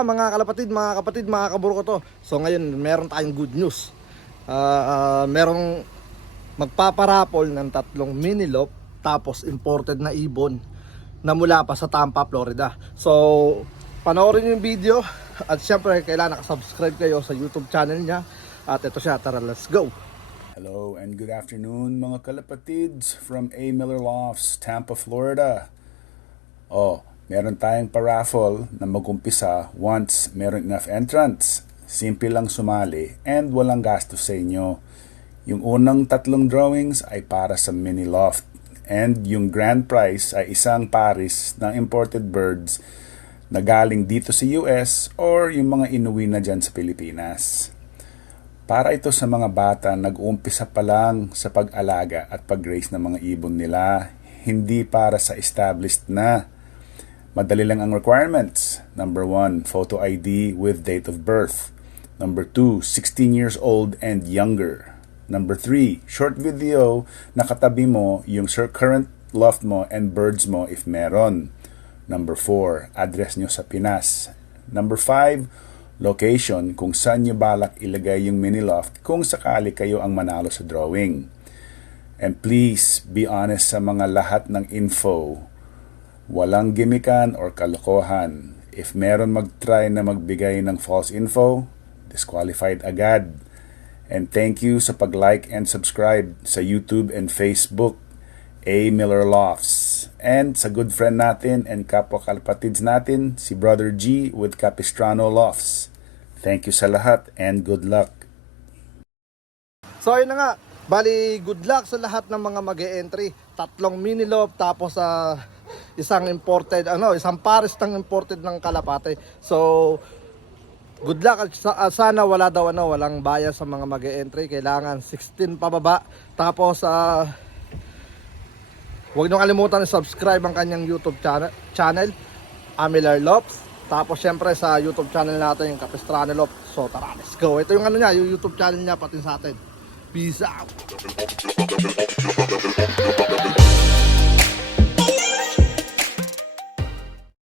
Kamusta mga kapatid, mga kaburo ko to. So ngayon meron tayong good news. Merong magpaparapol ng 3 mini loft tapos imported na ibon na mula pa sa Tampa, Florida. So panoorin yung video at syempre kailangan nakasubscribe kayo sa YouTube channel niya. At ito siya, tara let's go. Hello and good afternoon mga kalapatids from A. Miller Lofts, Tampa, Florida. Meron tayong paraffle na mag-umpisa once meron enough entrants. Simple lang sumali and walang gastos sa inyo. Yung unang 3 drawings ay para sa mini loft and yung grand prize ay isang pares ng imported birds na galing dito sa US or yung mga inuwi na dyan sa Pilipinas. Para ito sa mga bata nag-uumpisa pa lang sa pag-alaga at pag-raise ng mga ibon nila, hindi para sa established na. Madali lang ang requirements. Number 1, photo ID with date of birth. Number 2, 16 years old and younger. Number 3, short video na katabi mo yung current loft mo and birds mo if meron. Number 4, address nyo sa Pinas. Number 5, location kung saan nyo balak ilagay yung mini loft kung sakali kayo ang manalo sa drawing. And please be honest sa mga lahat ng info. Walang gimikan or kalokohan. If meron mag-try na magbigay ng false info, disqualified agad. And thank you sa pag-like and subscribe sa YouTube and Facebook, A. Miller Lofts. And sa good friend natin and kapwa kalapatids natin, si Brother G with Capistrano Lofts. Thank you sa lahat and good luck. So ayun na nga, bali good luck sa lahat ng mga mag-e-entry. 3 mini loft tapos isang imported, isang pares ng imported ng kalapate. So good luck at sana walang bias sa mga mag-e-entry. Kailangan 16 pababa. Tapos huwag niyo kalimutan i-subscribe ang kanyang YouTube channel, A. Miller Lofts. Tapos syempre sa YouTube channel natin yung Capistrano Lofts. So tara, let's go. Ito yung yung YouTube channel niya pati sa atin. Peace out.